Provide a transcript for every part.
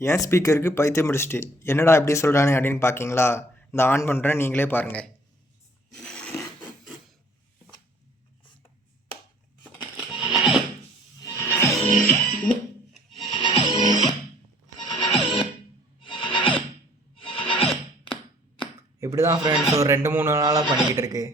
என் ஸ்பீக்கருக்கு பைத்தியம் முடிச்சிட்டு என்னடா இப்படி சொல்கிறானே அப்படின்னு பார்க்கிங்களா? இந்த ஆன் பண்ணுறேன், நீங்களே பாருங்கள். இப்படி தான் ஃப்ரெண்ட்ஸ் ஒரு 2-3 நாளாக பண்ணிக்கிட்டு இருக்கு.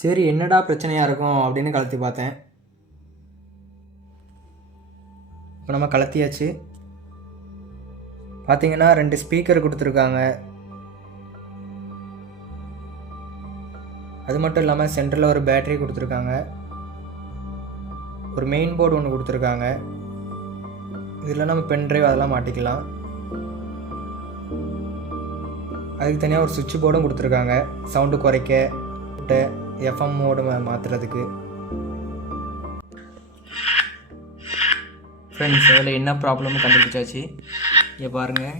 சரி, என்னடா பிரச்சனையாக இருக்கும் அப்படின்னு கலத்தி பார்த்தேன். இப்போ நம்ம கலத்தியாச்சு. பார்த்தீங்கன்னா 2 ஸ்பீக்கர் கொடுத்துருக்காங்க. அது மட்டும் இல்லாமல் சென்டரில் ஒரு பேட்டரி கொடுத்துருக்காங்க. ஒரு மெயின் போர்டு ஒன்று கொடுத்துருக்காங்க. இதில் நம்ம பென் ட்ரைவ் அதெல்லாம் மாட்டிக்கலாம். அதுக்கு தனியாக ஒரு சுவிட்ச் போர்டும் கொடுத்துருக்காங்க, சவுண்டு குறைக்க, எஃப்எம் மோடு மாற்றுறதுக்கு. ஃப்ரெண்ட்ஸ், அதில் என்ன ப்ராப்ளம்னு கண்டுபிடிச்சாச்சு. இங்கே பாருங்கள்,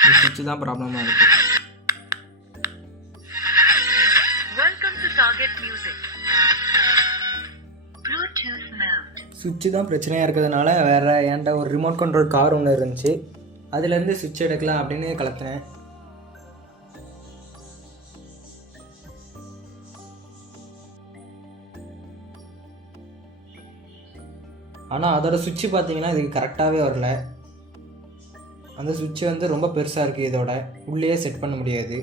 இந்த சுவிட்சு தான் ப்ராப்ளமாக இருக்குது. சுவிட்சு தான் பிரச்சனையாக இருக்கிறதுனால வேறு என்கிட்ட ஒரு ரிமோட் கண்ட்ரோல் கார் ஒன்று இருந்துச்சு, அதுலேருந்து சுவிட்ச் எடுக்கலாம் அப்படின்னு கலத்தினேன். ஆனால் அதோடய சுவிட்சு பார்த்தீங்கன்னா இதுக்கு கரெக்டாகவே வரல. அந்த சுவிட்சு வந்து ரொம்ப பெருசாக இருக்குது, இதோட உள்ளே செட் பண்ண முடியாது.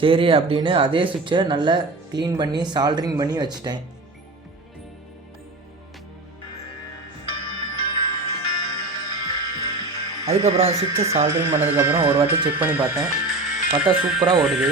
சரி அப்படின்னு அதே சுவிட்சை நல்லா க்ளீன் பண்ணி சால்ட்ரிங் பண்ணி வச்சுட்டேன். அதுக்கப்புறம் சுவிட்சை சால்ட்ரிங் பண்ணதுக்கப்புறம் ஒரு வாட்டி செக் பண்ணி பார்த்தா சூப்பராக ஓடுது.